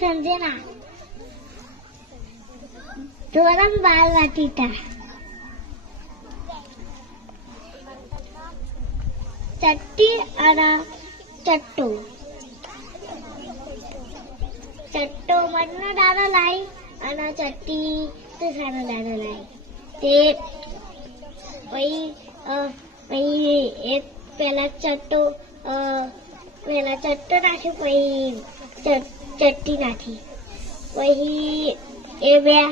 સંજના ધોરણ બાર વાટીટા ચટ્ટી અને ચટ્ટુ ચટ્ટો મનનો દાડો લાઈ અને ચટ્ટી તુસાનો દાડો લાઈ તે પછી પછી એક પેલા ચટ્ટો પેલા ચટ્ટો નાખ્યો પછી ચ- ચટ્ટી નથી. પછી એ બે,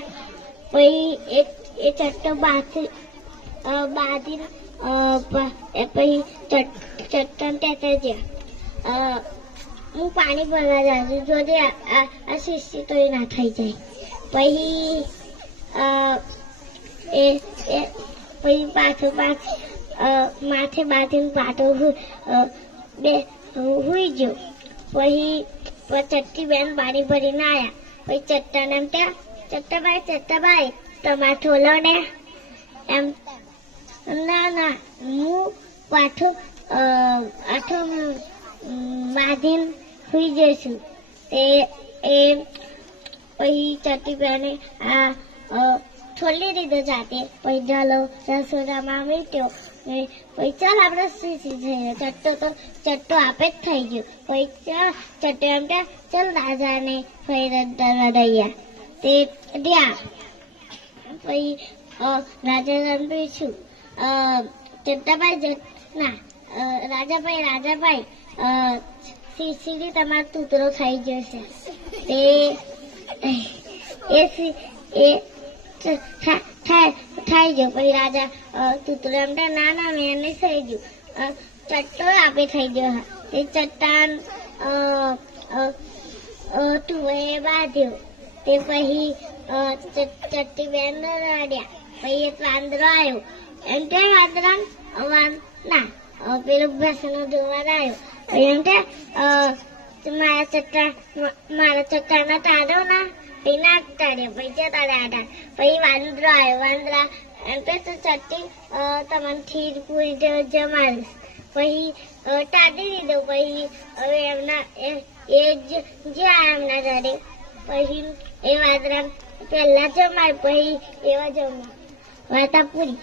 પછી એ એ ચટ્ટો બાંધી બાંધીને પછી ચટ્ટન ત્યાં જ્યાં. હું પાણી ભરવા જાઉં છું. જો આ, આ- આ તો ના થઈ જાય. પછી એ પછી પાછું પાછું માથે બાંધીને પાટો બે હુઈ ગયો. પછી પછી ચટ્ટી બેન પાણી ભરીને આવ્યા પછી ચટ્ટાને એમ ત્યાં ચટ્ટાભાઈ ચટ્ટાભાઈ, તમાર થોલો ને એમ ના ના, હું પાછો આઠો બાંધીને સુઈ જઈશું. તે, એ, પછી ચટ્ટી બેને આ છોડી દીધો જાતે. પછી જલો રસોડામાં મીટ્યો. પછી ચાલ આપણે ચટ્ટો તો ચટ્ટો આપે જ થઈ ગયો. ચાલ ચટ્ટો એમ કે ચાલ રાજાને ફરી રડૈયા તે ત્યાં પછી રાજા પૂછ્યું અ, ચટ્ટાભાઈ જ- ના રાજાભાઈ રાજાભાઈ અ, તમારો તૂતરો થઈ ગયો છે તે એ એ થાય થાય ગયો. પછી રાજા અ, તૂતરો એમ કે ના ના મેં થઈ ગયું ચટ્ટો આપે થઈ ગયો હા. તે ચટ્ટાન તુએ બાંધ્યો. તે પછી ચટ્ટી બેન રડ્યા. પછી એક વાંદરો આવ્યો. એમ કે વાંદરા ના પેલું ભસનો જોવા આવ્યો. એમ કે મારા ચટ્ટા મારા ચટ્ટાના તારો ના. એ ના તાર્યો પછી જતા રહ્યા પછી વાંદરો આવ્યો વાંદરા. એમ તું ચટ્ટી તમને ખીર પૂરી જમાડીશ. પછી અ, દીધો પછી હવે એમના એ જ જ્યાં એમના ઘરે. પછી એ વાંદરા પહેલા જમાય પછી એવા જમા વાતા પૂરી.